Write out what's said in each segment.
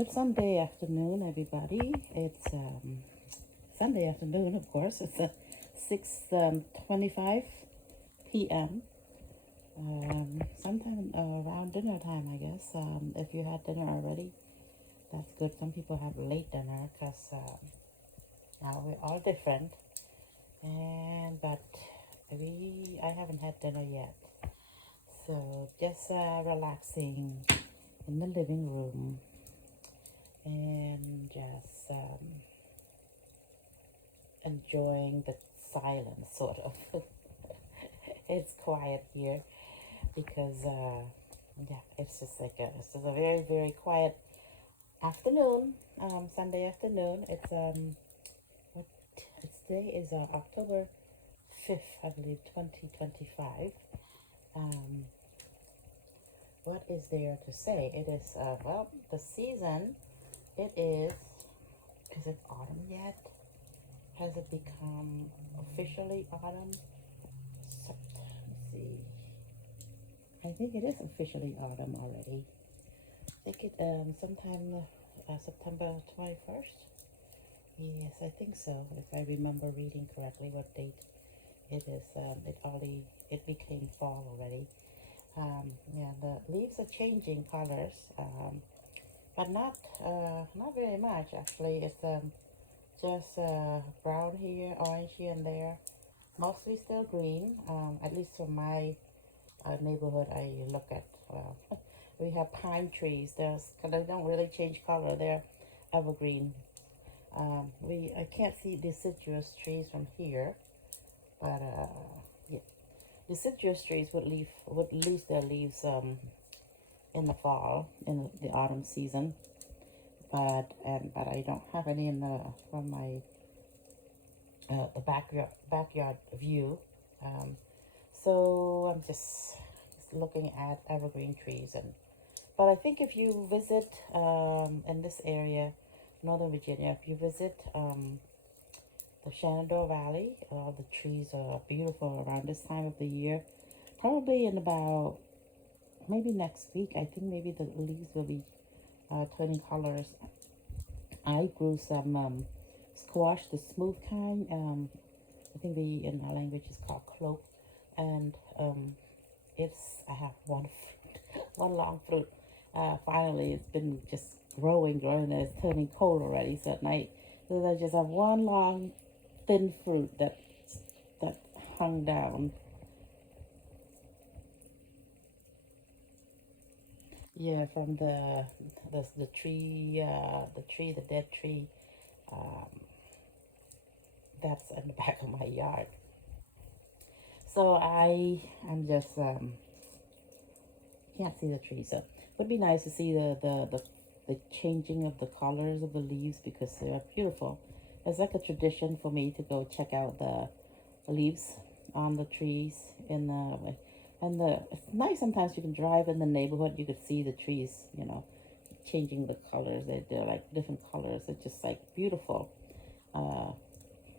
Good Sunday afternoon, everybody. It's Sunday afternoon, of course. It's 6:25 p.m. Sometime around dinner time, I guess. If you had dinner already, that's good. Some people have late dinner because now we're all different. But I haven't had dinner yet. So just relaxing in the living room and just enjoying the silence, sort of. It's quiet here because, yeah, it's just it's just a very, very quiet afternoon, Sunday afternoon. What, today is October 5th, I believe, 2025. What is there to say? It is, well, the season, is it autumn yet? Has it become officially autumn? Let's see. I think it is officially autumn already. I think it sometime September 21st. Yes, I think so. If I remember reading correctly, what date it is. It became fall already. Yeah, the leaves are changing colors, but not very much actually. It's just brown here, orange here and there. Mostly still green, at least for my neighborhood I look at. We have pine trees. They don't really change color. They're evergreen. I can't see deciduous trees from here, but yeah, deciduous trees would lose their leaves in the fall, in the autumn season. But I don't have any from my the backyard view. So I'm just looking at evergreen trees. But I think if you visit in this area, Northern Virginia, if you visit the Shenandoah Valley, the trees are beautiful around this time of the year. Probably in about maybe next week, I think maybe the leaves will be turning colors. I grew some squash, the smooth kind. I think in our language is called cloak, and I have one fruit, one long fruit. Finally, it's been just growing, and it's turning cold already. So at night, so I just have one long, thin fruit that hung down. Yeah, from the tree, the dead tree. Um, that's in the back of my yard. So I'm just can't see the trees. So it would be nice to see the changing of the colors of the leaves because they're beautiful. It's like a tradition for me to go check out the leaves on the trees it's nice. Sometimes you can drive in the neighborhood, you could see the trees, changing the colors. They're like different colors. It's just like beautiful,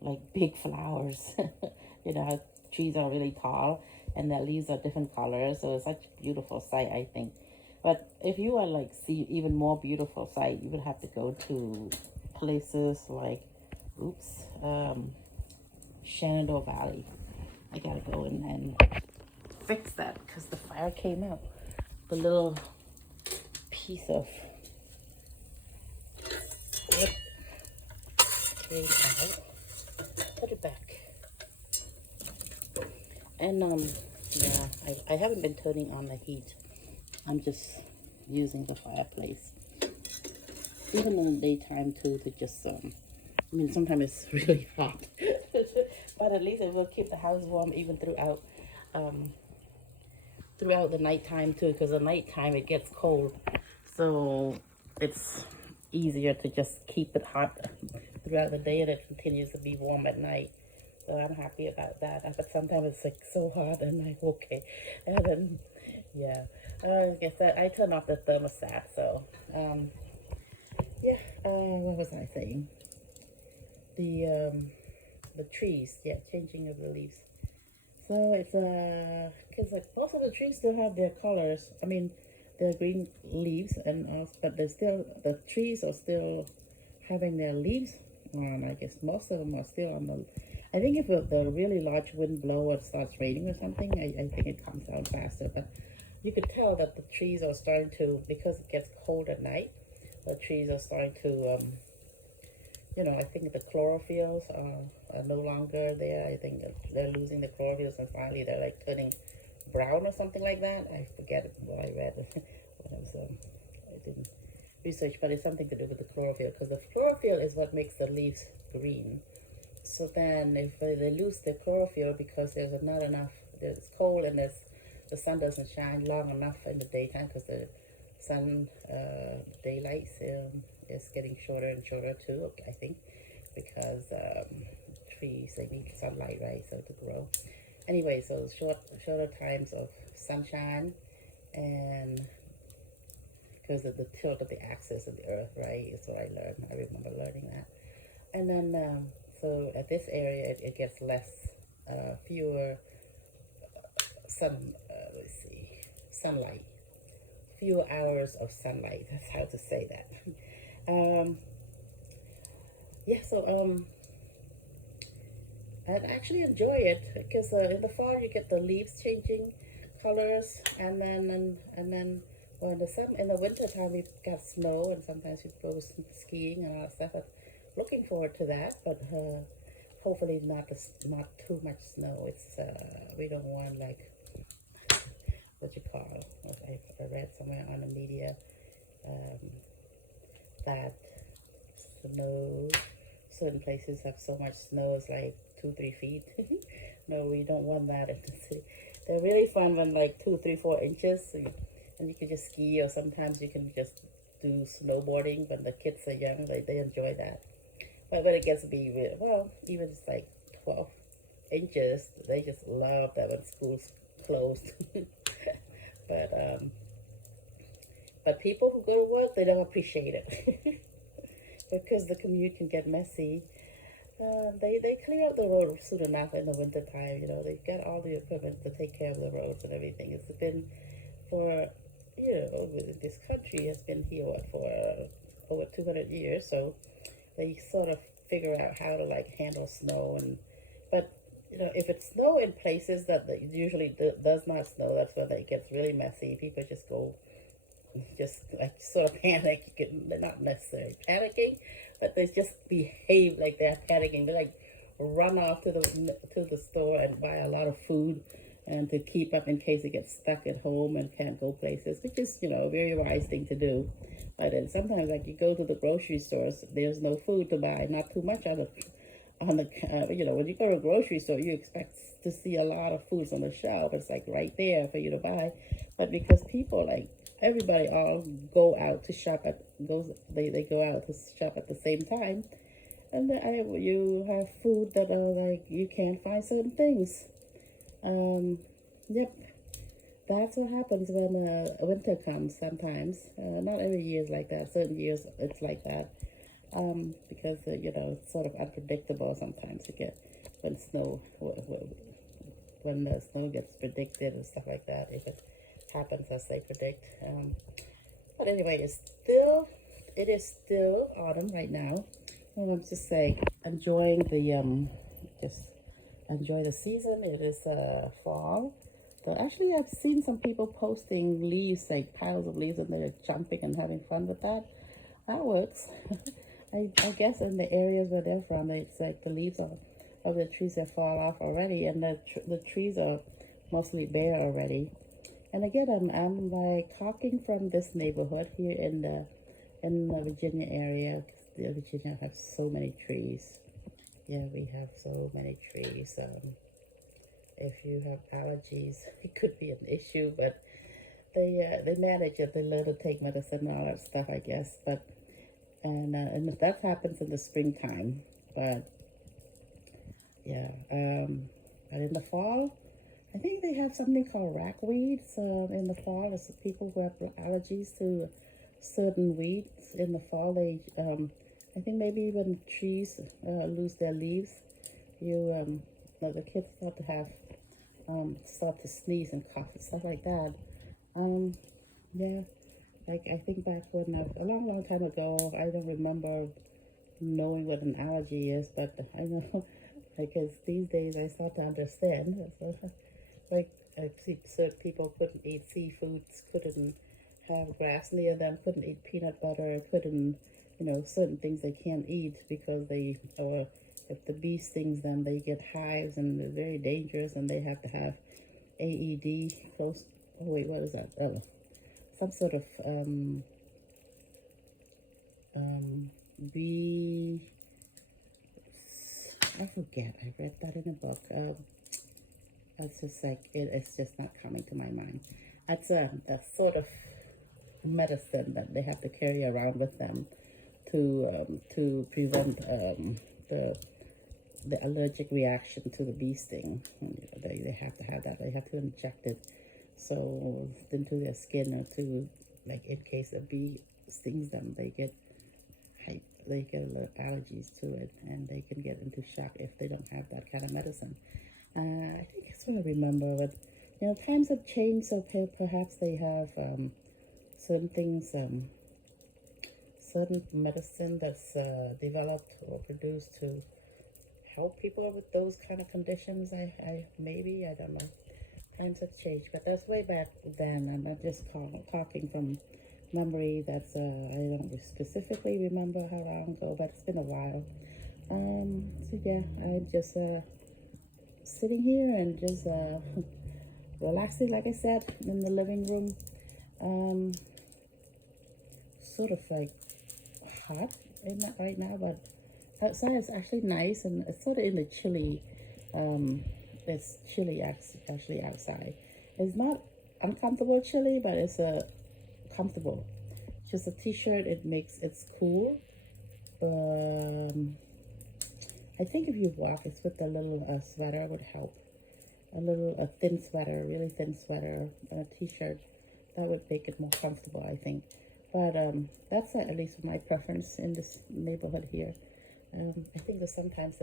like big flowers. How trees are really tall and their leaves are different colors, so it's such a beautiful sight, I think. But if you want like see even more beautiful sight, you would have to go to places like Shenandoah Valley. I gotta go and fix that because the fire came out. The little piece of wood came out. Put it back. And yeah, I haven't been turning on the heat. I'm just using the fireplace. Even in the daytime too, to just sometimes it's really hot. But at least it will keep the house warm even throughout the nighttime too, because the nighttime it gets cold. So it's easier to just keep it hot throughout the day and it continues to be warm at night. So I'm happy about that. But sometimes it's like so hot and like, okay. And then, yeah. I guess I turn off the thermostat. So, yeah. What was I saying? The trees, yeah, changing of the leaves. So it's because like most of the trees still have their colors. I mean, their green leaves, and but they're still, the trees are still having their leaves on. I guess most of them are still on the. I think if the really large wind blow or it starts raining or something, I think it comes down faster. But you could tell that the trees are starting to, because it gets cold at night, the trees are starting to, I think the chlorophylls are no longer there. I think that they're losing the chlorophylls, and finally they're like turning brown or something like that. I forget what I read when I didn't research, but it's something to do with the chlorophyll, because the chlorophyll is what makes the leaves green. So then if they lose the chlorophyll because there's not enough, it's cold and the sun doesn't shine long enough in the daytime, because the sun daylight is getting shorter and shorter too, I think, because trees, they need sunlight, right, so to grow. Anyway, so shorter times of sunshine, and because of the tilt of the axis of the earth, right, is what I learned. I remember learning that. And then so at this area it gets fewer sunlight, fewer hours of sunlight. That's how to say that. Yeah, so I actually enjoy it, because in the fall you get the leaves changing colors, and then well, in the winter time we got snow, and sometimes we go skiing and all that stuff. But looking forward to that, but hopefully not too much snow. It's we don't want, like, what you call, I read somewhere on the media, that snow, certain places have so much snow, it's like 2-3 feet. No, we don't want that in the city. They're really fun when like 2, 3, 4 inches, and you can just ski, or sometimes you can just do snowboarding when the kids are young. They enjoy that. But when it gets to be real, well, even it's like 12 inches, they just love that when school's closed. but but people who go to work, they don't appreciate it. Because the commute can get messy. They clear up the road soon enough in the winter time. They've got all the equipment to take care of the roads and everything. It's been for, this country has been here for over 200 years, so they sort of figure out how to, like, handle snow. But if it's snow in places that usually does not snow, that's when it gets really messy. People just like sort of panic. They're not necessarily panicking, but they just behave like they're panicking. They like run off to the store and buy a lot of food, and to keep up in case they get stuck at home and can't go places, which is a very wise thing to do. But then sometimes, like, you go to the grocery stores, there's no food to buy, not too much on the when you go to a grocery store, you expect to see a lot of foods on the shelf. It's like right there for you to buy, but because people, like, everybody all go out to shop they go out to shop at the same time, and you have food that are like, you can't find certain things. Yep, that's what happens when winter comes sometimes. Not every year is like that. Certain years it's like that, because it's sort of unpredictable sometimes. You get when the snow gets predicted and stuff like that, if it happens as they predict. But anyway, it is still autumn right now. I'm just like enjoying just enjoy the season. It is fall. So actually, I've seen some people posting leaves, like piles of leaves, and they're jumping and having fun with that. That works. I guess in the areas where they're from, it's like the leaves of the trees have fall off already, and the trees are mostly bare already. And again, I'm like talking from this neighborhood here in the Virginia area. Virginia has so many trees. Yeah, we have so many trees. If you have allergies, it could be an issue, but they manage it. They learn to take medicine and all that stuff, I guess. But and that happens in the springtime. But yeah, but in the fall, I think they have something called ragweed. So in the fall, it's people who have allergies to certain weeds. In the fall, I think maybe when trees lose their leaves, the kids start to sneeze and cough and stuff like that. Yeah, like I think back when a long, long time ago, I don't remember knowing what an allergy is, but I know because these days I start to understand. So, like I see certain people couldn't eat seafoods, couldn't have grass near them, couldn't eat peanut butter, couldn't, certain things they can't eat because or if the bee stings them, they get hives and they're very dangerous and they have to have AED close. Oh wait, what is that? Oh, some sort of um, bee. I forget. I read that in a book. It's just like it's just not coming to my mind. That's a sort of medicine that they have to carry around with them to prevent the the allergic reaction to the bee sting. They have to have that. They have to inject it so into their skin or to like in case a bee stings them, they get allergies to it and they can get into shock if they don't have that kind of medicine. I think that's what I remember. But times have changed, so perhaps they have certain things, certain medicine that's developed or produced to help people with those kind of conditions. I maybe I don't know. Times have changed, but that's way back then. I'm not just talking from memory. That's I don't specifically remember how long ago, but it's been a while. So yeah, I'm just sitting here and just relaxing, like I said, in the living room. Um, Sort of like hot in that right now, but outside it's actually nice and it's sort of in the chilly. It's chilly actually outside. It's not uncomfortable chilly, but it's comfortable. Just a t-shirt. It's cool. I think if you walk, it's with a little sweater would help. A thin sweater, really thin sweater, and a t-shirt, that would make it more comfortable, I think. But that's at least my preference in this neighborhood here. I think that sometimes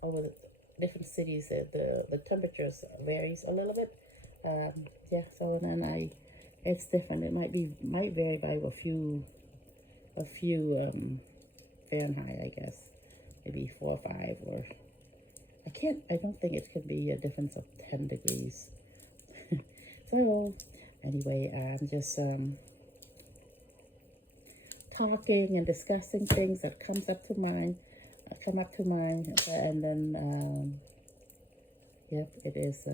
over the different cities, the temperatures varies a little bit. Yeah, so then it's different. It might vary by a few Fahrenheit, I guess, maybe 4 or 5, or I don't think it could be a difference of 10 degrees. So anyway, I'm just talking and discussing things that come up to mind, and then yep, it is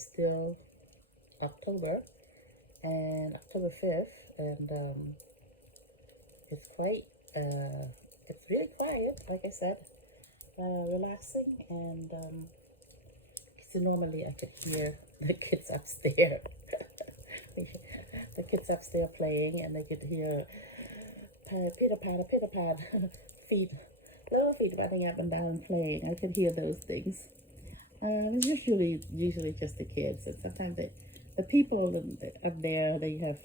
still October, and October 5th, and it's quite it's really quiet, like I said, relaxing, and so normally I could hear the kids upstairs. The kids upstairs playing, and they could hear pitter patter, feet, little feet running up and down playing. I could hear those things. It's usually just the kids, and sometimes the people up there they're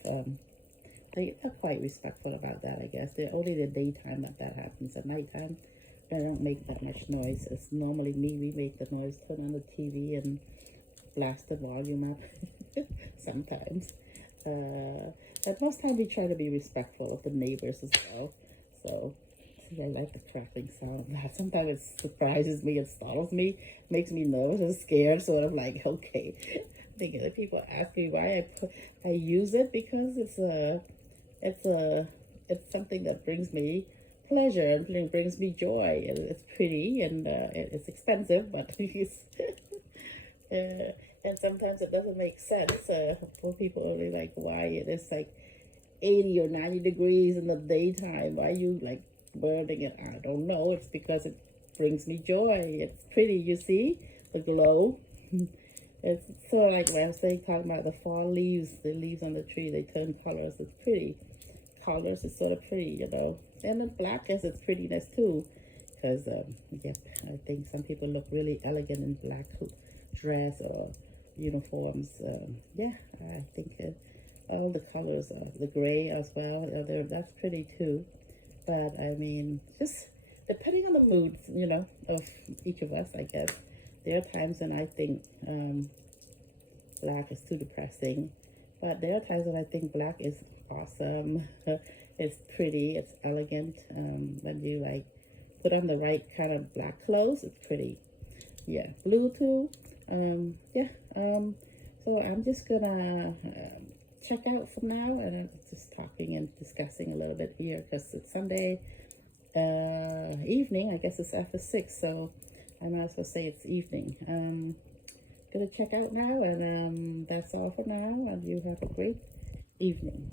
quite respectful about that. I guess they're only the daytime that happens. At nighttime, they don't make that much noise. It's normally me. We make the noise, turn on the TV, and blast the volume up. Sometimes. But most times we try to be respectful of the neighbors as well. So, see, I like the crackling sound of that. Sometimes it surprises me, it startles me, makes me nervous and scared. Sort of like, okay. Thinking that people ask me why I use it, because it's a it's something that brings me pleasure and brings me joy. It's pretty and it's expensive, but it's and sometimes it doesn't make sense for people only like why it is like 80 or 90 degrees in the daytime. Why you like burning it? I don't know. It's because it brings me joy. It's pretty, you see the glow. It's sort of like when I was saying, talking about the fall leaves, the leaves on the tree, they turn colors. It's pretty. Colors is sort of pretty. And the black has its prettiness too. Because, yep, I think some people look really elegant in black dress or uniforms. Yeah, I think all the colors, the gray as well, that's pretty too. But I mean, just depending on the moods, of each of us, I guess. There are times when I think black is too depressing, But there are times when I think black is awesome. It's pretty, it's elegant. When you like put on the right kind of black clothes, it's pretty. Yeah, blue too. Yeah. So I'm just gonna check out from now, and I'm just talking and discussing a little bit here because it's Sunday evening. I guess it's after 6, so I might as well say it's evening. Gonna check out now, and that's all for now. And you have a great evening.